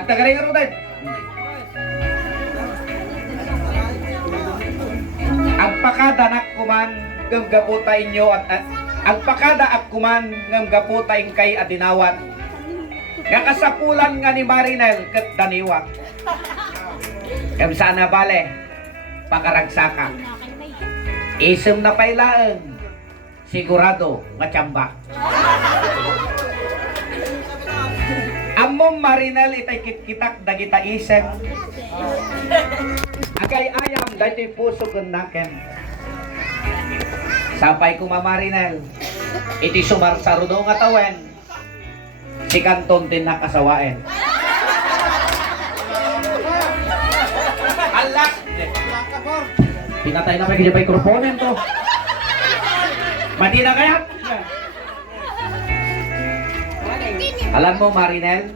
At tagaring nga rin. Agpakada nak kuman ng gaputa inyo at agpakada ak kuman ng gaputa in kay adinawan. Nga kasapulan nga ni Marinel ket daniwa. Kem sana bale pakaragsaka. Isem na pailaan sigurado nga tsamba. Amom Marinel itay kitkitak dagita isem. Agay ayam dati puso kendaken. Sapay ko Marinel iti sumarsarudo nga tawen si kanton din nakasawain. Alak! Pinatay na pa kaya mikroponen to. Mati na kaya? Alam mo Marinel,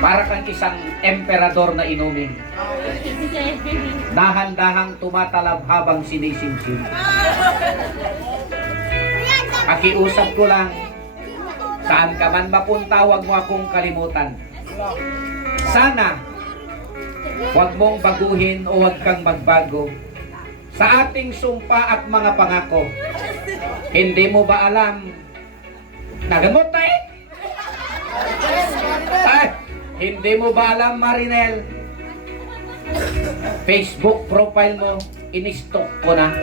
para kang isang emperador na inumin. Dahan-dahang tumatalab habang sinisimsim. Pakiusap ko lang, saan ka man mapunta, huwag mo akong kalimutan. Sana, huwag mong baguhin o huwag kang magbago sa ating sumpa at mga pangako. Hindi mo ba alam? Nagamot na eh! Ay, hindi mo ba alam Marinel? Facebook profile mo, in-stock ko na.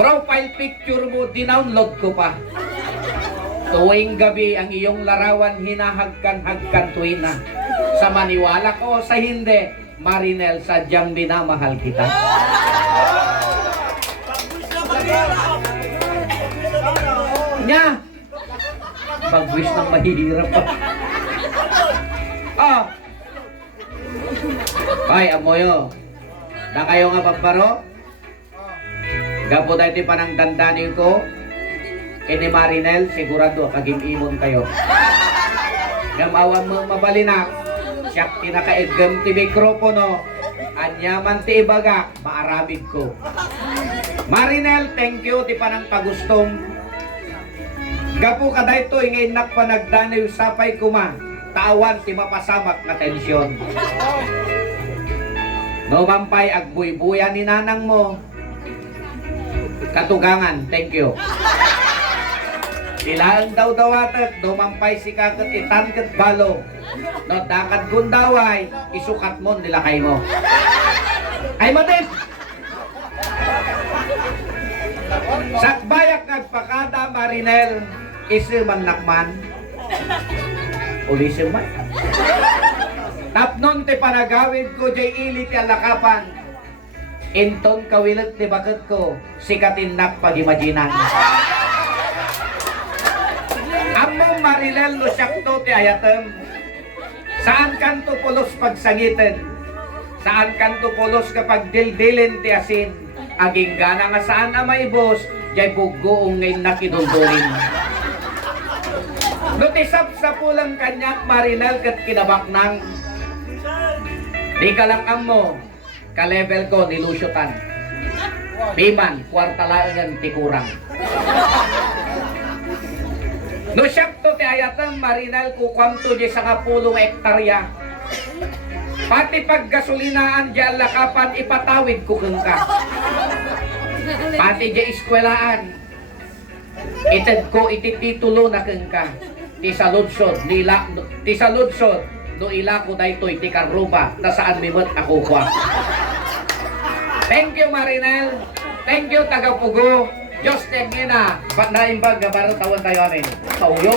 Profile picture mo, dinownload ko pa. Tuwing gabi ang iyong larawan hinahagkan-hagkan tuwin na. Sa maniwala ko sa hindi, Marinel, sadyang minamahal kita. Nya! Pag-wish ng mahihirap pa. Ah! Ay, amoyo. Na kayo nga pagbaro? Gapo tayo pa ng dandanin ko. Kini Marinel, sigurado kagim-imon kayo. Gamawan mo mabalinak. Siyak tinakaigam ti mikropono. Anyaman ti ibaga, maaramid ko. Marinel, thank you ti panang pagustong. Gapo ka dayto ingay nak panagdanaw sapay kuma. Tawan ti mapasamak na tensyon. No mampay agbuy-buyan ni nanang mo. Katugangan, thank you. Ilaan daw dawatet, dumampay si kakat itan ket balo. No dakat gundaway, isukat mo nilakay mo. Ay matis! Sakbayak nagpakada Marinel, isi man nakman. Ulisi man. Tapnon ti panagawid ko jay ili ti alakapan. Inton kawilat ti bakat ko, sikatin nak pag-imaginan. Among Marinel no syakto ti ayatem. Saan kanto pulos pagsangitin? Saan kanto pulos kapag dildilin ti asin? Aging gana nga saan na maibos, jay bugoong ngayon nakiduldurin. Nutisap sa pulang kanyak Marinel kat kinabak nang di ka lang amo, ka-level ko nilusyutan. Biman, kwartalaan ti kurang. No syakto ti ayatan Marinel kukwamto di sa 10 hektarya. Pati pag gasolinaan di lakapan ipatawid ko keng ka. Pati di eskwelaan. Ited ko itititulo na keng ka. Ti saludsod no ila ko daytoy ti karuba na saan mimot ako kwa. Thank you Marinel. Thank you taga Pugo. Diyos tengina, ba't naimbag na parang tawan tayo amin? Sauyo.